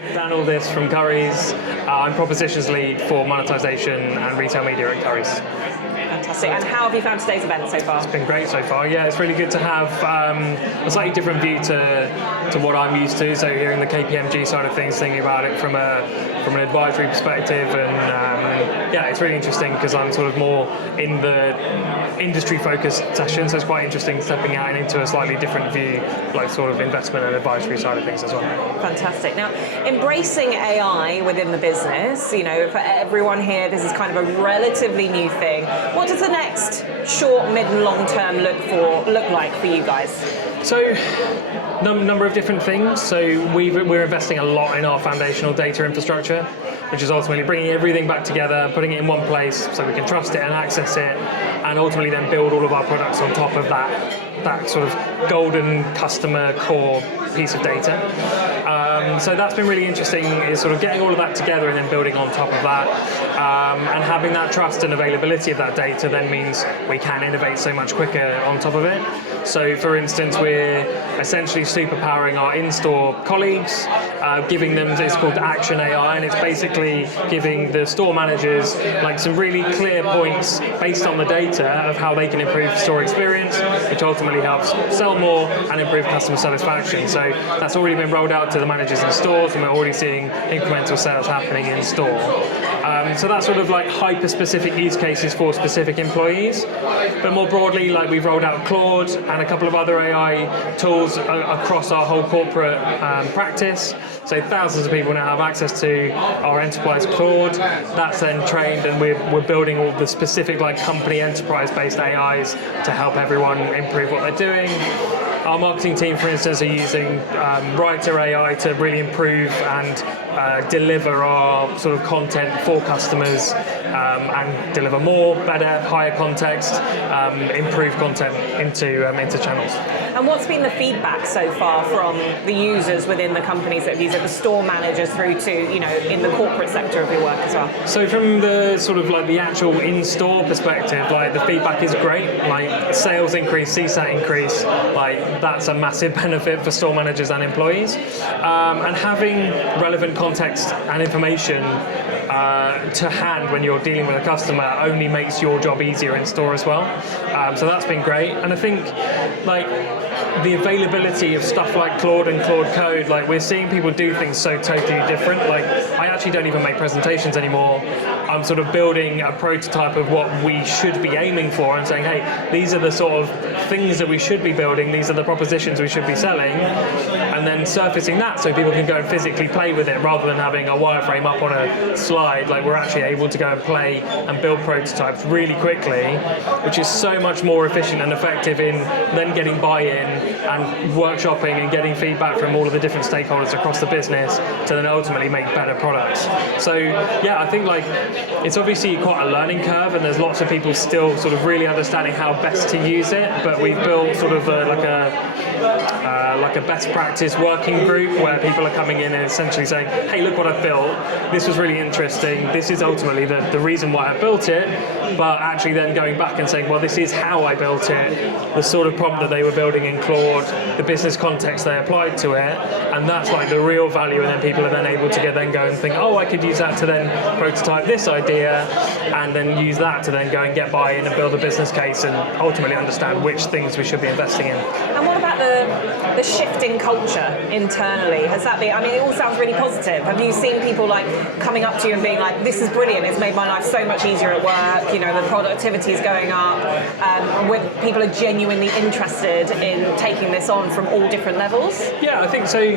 Dan Aldis from Currys. I'm propositions lead for monetization and retail media at Currys. Fantastic. And how have you found today's event so far? It's been great so far. Yeah, it's really good to have a slightly different view to what I'm used to. So hearing the KPMG side of things, thinking about it from an advisory perspective, and yeah, it's really interesting because I'm sort of more in the industry-focused session. So it's quite interesting stepping out and into a slightly different view, like sort of investment and advisory side of things as well. Fantastic. Now, embracing AI within the business, you know, for everyone here, this is kind of a relatively new thing. What does the next short, mid and long term look like for you guys? So, number of different things. So we're investing a lot in our foundational data infrastructure, which is ultimately bringing everything back together, putting it in one place so we can trust it and access it, and ultimately then build all of our products on top of that sort of golden customer core piece of data. So that's been really interesting, is sort of getting all of that together and then building on top of that. And having that trust and availability of that data then means we can innovate so much quicker on top of it. So for instance, we're essentially superpowering our in-store colleagues, giving them, it's called Action AI, and it's basically giving the store managers like some really clear points based on the data of how they can improve store experience, which ultimately helps sell more and improve customer satisfaction. So that's already been rolled out to the managers in stores, and we're already seeing incremental sales happening in store. So that's sort of like hyper-specific use cases for specific employees. But more broadly, like we've rolled out Claude and a couple of other AI tools across our whole corporate practice. So thousands of people now have access to our enterprise Claude. That's then trained, and we're building all the specific like company enterprise-based AIs to help everyone improve what they're doing. Our marketing team, for instance, are using Writer AI to really improve and deliver our sort of content for customers and deliver more, better, higher context, improve content into channels. And what's been the feedback so far from the users within the companies that have used it, the store managers through to, you know, in the corporate sector of your work as well? So from the sort of like the actual in-store perspective, like the feedback is great, like sales increase, CSAT increase, like that's a massive benefit for store managers and employees. And having relevant context and information to hand when you're dealing with a customer only makes your job easier in store as well. So that's been great. And I think like the availability of stuff like Claude and Claude Code, like we're seeing people do things so totally different. Like I actually don't even make presentations anymore. I'm sort of building a prototype of what we should be aiming for and saying, hey, these are the sort of things that we should be building, these are the propositions we should be selling, and then surfacing that so people can go and physically play with it rather than having a wireframe up on a slide. Like we're actually able to go and play and build prototypes really quickly, which is so much more efficient and effective in then getting buy-in and workshopping and getting feedback from all of the different stakeholders across the business to then ultimately make better products. So yeah, I think like it's obviously quite a learning curve, and there's lots of people still sort of really understanding how best to use it, but we've built sort of like a best practice working group where people are coming in and essentially saying, hey, look what I've built, this was really interesting, this is ultimately the reason why I built it, but actually then going back and saying, well, this is how I built it, the sort of prompt that they were building in Claude, the business context they applied to it, and that's like the real value, and then people are then able to then go and think, oh, I could use that to then prototype this idea, and then use that to then go and get buy-in and build a business case and ultimately understand which things we should be investing in. And what about the shift in culture internally? Has that been, I mean, it all sounds really positive. Have you seen people like coming up to you and being like, this is brilliant, it's made my life so much easier at work, you know, the productivity is going up, when people are genuinely interested in taking this on from all different levels? Yeah, I think so.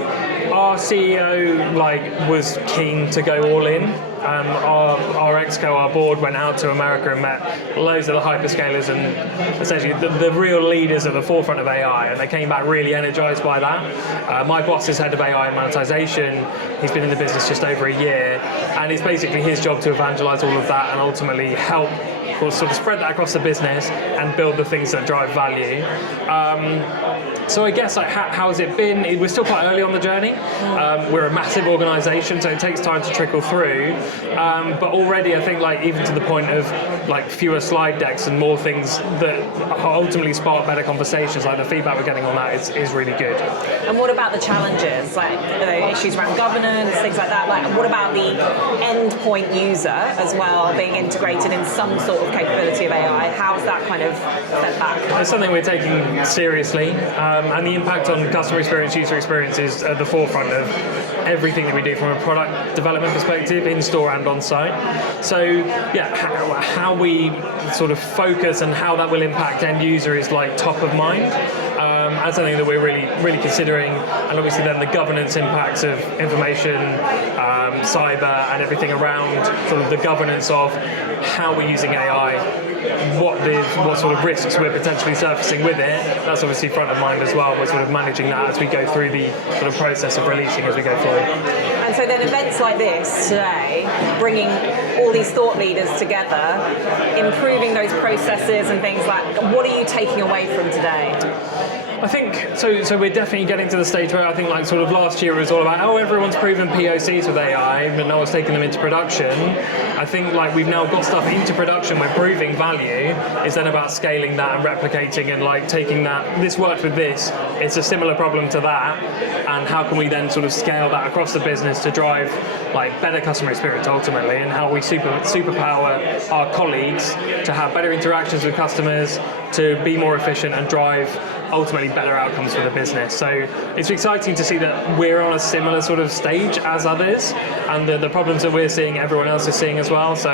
Our CEO was keen to go all in. Our exco, our board, went out to America and met loads of the hyperscalers and essentially the real leaders at the forefront of AI, and they came back really energized by that. My boss is head of AI and monetization. He's been in the business just over a year, and it's basically his job to evangelize all of that and ultimately help sort of spread that across the business and build the things that drive value. So I guess like how has it been? We're still quite early on the journey. We're a massive organisation, so it takes time to trickle through. But already, I think like even to the point of like fewer slide decks and more things that ultimately spark better conversations. Like the feedback we're getting on that is really good. And what about the challenges, like issues around governance, things like that? Like what about the endpoint user as well being integrated in some sort of capability of AI? How's that kind of fed back? It's something we're taking seriously, and the impact on customer experience, user experience is at the forefront of everything that we do from a product development perspective, in store and on site. So yeah, how we sort of focus and how that will impact end user is like top of mind. As something that we're really considering, and obviously then the governance impacts of information, cyber, and everything around sort of the governance of how we're using AI, what sort of risks we're potentially surfacing with it. That's obviously front of mind as well. We're sort of managing that as we go through the sort of process of releasing as we go forward. And so then events like this today, bringing all these thought leaders together, improving those processes and things like, what are you taking away from today? I think so. We're definitely getting to the stage where I think like sort of last year it was all about everyone's proven POCs with AI, but no one's taking them into production. I think like we've now got stuff into production. We're proving value. It's then about scaling that and replicating and like taking that. This worked with this. It's a similar problem to that, and how can we then sort of scale that across the business to drive like better customer experience ultimately, and how we superpower our colleagues to have better interactions with customers, to be more efficient and drive ultimately better outcomes for the business. So it's exciting to see that we're on a similar sort of stage as others, and the problems that we're seeing, everyone else is seeing as well. So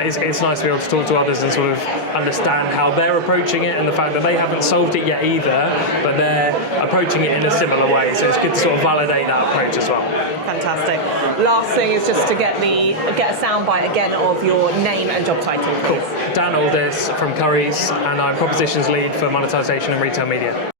it's nice to be able to talk to others and sort of understand how they're approaching it, and the fact that they haven't solved it yet either, but they're approaching it in a similar way. So it's good to sort of validate that approach as well. Fantastic. Last thing is just to get a soundbite again of your name and job title, please. Cool. Dan Aldis from Currys, and I'm propositions lead for monetization and retail media.